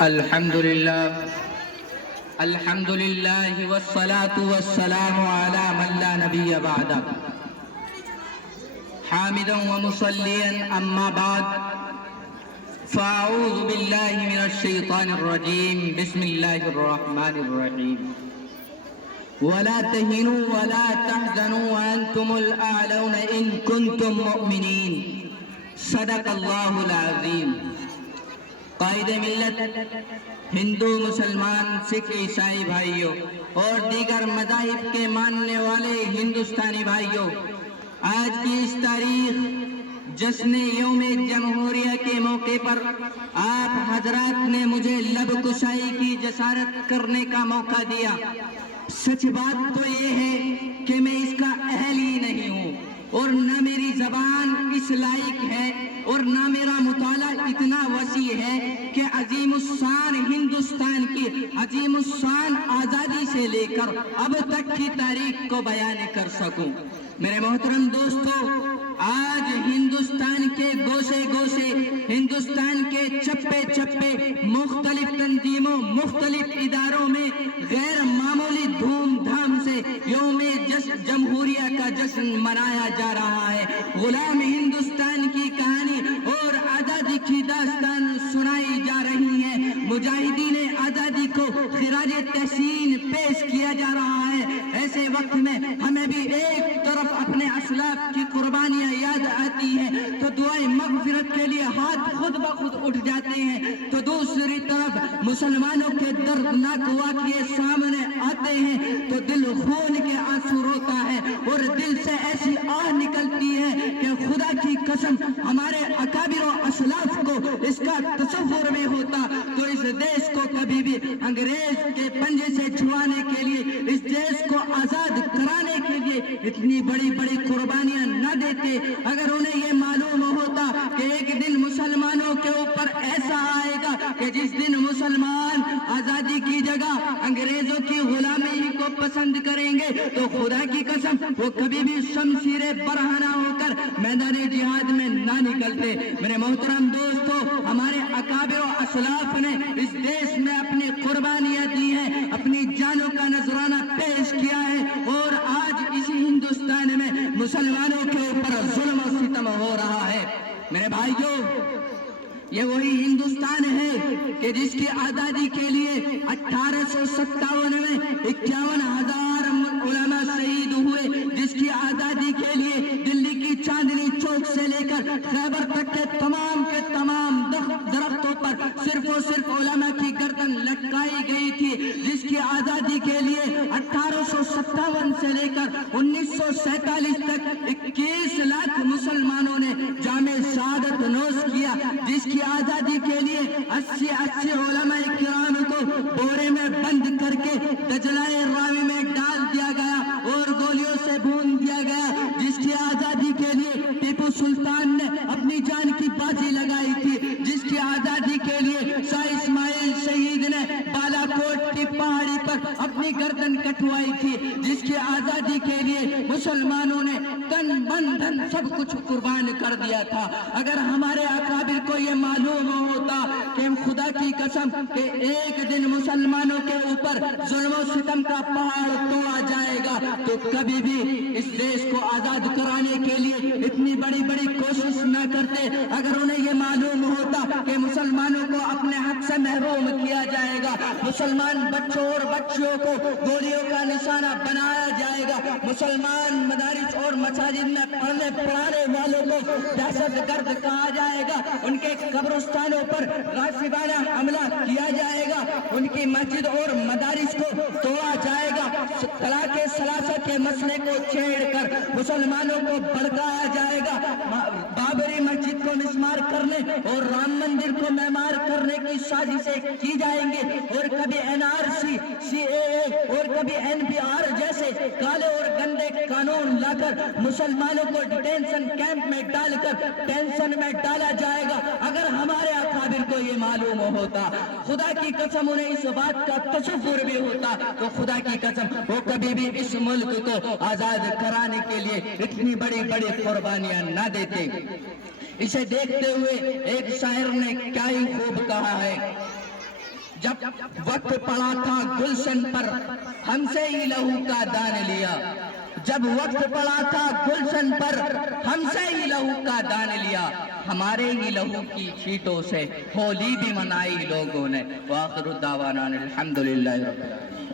الحمد لله والصلاة والسلام على من لا نبي بعده حامدا ومصليا أما بعد فأعوذ بالله من الشيطان الرجيم بسم الله الرحمن الرحيم ولا تهنوا ولا تحزنوا وأنتم الأعلون إن كنتم مؤمنين صدق الله العظيم. قائد ملت ہندو مسلمان سکھ عیسائی بھائیوں اور دیگر مذاہب کے ماننے والے ہندوستانی بھائیوں، آج کی اس تاریخ جشن یوم جمہوریہ کے موقع پر آپ حضرات نے مجھے لب کشائی کی جسارت کرنے کا موقع دیا. سچ بات تو یہ ہے کہ میں اس کا اہل ہی نہیں ہوں اور نہ میری زبان اس لائق ہے اور نہ میرا مطالعہ اتنا وسیع ہے کہ عظیم الشان ہندوستان کی عظیم الشان آزادی سے لے کر اب تک کی تاریخ کو بیان کر سکوں. میرے محترم دوستو، آج ہندوستان کے گوشے گوشے، ہندوستان کے چپے چپے، مختلف تنظیموں، مختلف اداروں میں غیر معمولی دھوم دھام سے یوم جمہوریہ کا جشن منایا جا رہا ہے. غلام ہندوستان کی کہانی اور آزادی کی داستان سنائی جا رہی ہے. مجاہدین آزادی کو خراج تحسین پیش کیا جا رہا ہے. ایسے وقت میں ہمیں بھی ایک طرف اپنے اسلاف کی قربانیاں یاد آتی ہیں تو دعائیں مغفرت کے لیے ہاتھ خود بخود اٹھ جاتے ہیں، تو دوسری طرف مسلمانوں کے دردناک واقعے سامنے آتے ہیں تو دل خون کے آنسو روتا ہے اور دل سے ایسی آہ نکلتی ہے کہ خدا کی قسم ہمارے اکابر و اسلاف کو اس کا تصور بھی ہوتا تو اس دیش کو کبھی بھی انگریز کے پنجے سے چھڑانے کے لیے، اس دیش کو آزاد کرانے کے لیے اتنی بڑی بڑی قربانیاں نہ دیتے. اگر انہیں یہ معلوم ہوتا کہ ایک دن مسلمانوں کے اوپر ایسا آئے گا کہ جس دن مسلمان آزادی کی جگہ انگریزوں کی غلامی کو پسند کریں گے تو خدا کی قسم وہ کبھی بھی شمشیر برہنہ ہو کر میدان جہاد میں نہ نکلتے. میرے محترم دوستو، ہمارے اکابر و اسلاف نے اس دیش میں اپنی قربانیاں دی ہیں، اپنی جانوں کا نذرانہ پیش کیا ہے اور آج اسی ہندوستان میں مسلمانوں کے اوپر ظلم و ستم ہو رہا ہے. میرے بھائیوں، یہ وہی ہندوستان ہے کہ جس کی آزادی کے لیے 1857 میں 51,000 علماء شہید ہوئے، جس کی آزادی کے لیے دلی کی چاندنی چوک سے لے کر خیبر تک کے تمام درختوں پر صرف اور صرف علماء کی گردن لٹکائی گئی تھی، جس کی آزادی کے لیے 1857 سے لے کر 1947 تک 21 لاکھ مسلمانوں نے جامع شہادت نوش کیا، جس کی آزادی کے لیے 80 علماء کرام کو بورے میں بند کر کے دجلہ راوی میں ڈال دیا گیا اور گولیوں سے بھون دیا گیا، جس کی آزادی کے لیے ٹیپو سلطان نے اپنی جان کی بازی لگائی تھی، جس کی آزادی کے لیے شاہ اسماعیل شہید نے بالا کوٹ کی پہاڑی پر اپنی گردن کٹوائی تھی، جس کی آزادی کے لیے مسلمانوں نے تن من دھن سب کچھ قربان کر دیا تھا. اگر ہمارے اکابر کو یہ معلوم ہوتا کہ خدا کی قسم کہ ایک دن مسلمانوں کے اوپر ظلم و ستم کا پہاڑ توڑا جائے گا تو کبھی بھی اس دیش کو آزاد کرانے کے لیے اتنی بڑی بڑی کوشش نہ کرتے. اگر انہیں یہ معلوم ہوتا کہ مسلمانوں کو اپنے حق سے محروم کیا جائے گا، مسلمان بچوں اور بچیوں کو گولیوں کا نشانہ بنایا جائے گا، مسلمان مدارس اور مساجد میں پڑھنے پڑھانے والوں کو دہشت گرد کہا جائے گا، ان کے قبرستانوں پر غاصبانہ حملہ کیا جائے گا، ان کی مسجد اور مدارس کو توڑا جائے گا، طلاق ثلاثہ کے مسئلے کو چھیڑ کر مسلمانوں کو بھڑکایا جائے گا، بابری مسجد کو مسمار کرنے اور رام مندر کو معمار کرنے کی سازشیں کی جائیں گے اور کبھی NRC CAA اور کبھی NPR جیسے کالے اور گندے قانون لا کر مسلمانوں کو ڈیٹینشن کیمپ میں ڈال کر ٹینشن میں ڈالا جائے گا. اگر ہمارے اکابر کو یہ معلوم ہوتا، خدا کی قسم انہیں اس بات کا تصور بھی ہوتا تو خدا کی قسم وہ کبھی بھی اس ملک کو آزاد کرانے کے لیے اتنی بڑی بڑی قربانیاں نہ دیتے. اسے دیکھتے ہوئے ایک شاعر نے کیا ہی خوب کہا ہے جب وقت پڑا تھا گلشن پر ہم سے ہی لہو کا دان لیا، جب وقت پڑا تھا گلشن پر ہم سے ہی لہو کا دان لیا، ہمارے ہی لہو کی چھینٹوں سے ہولی بھی منائی لوگوں نے۔ وآخر دعوانا الحمدللہ رب العالمین۔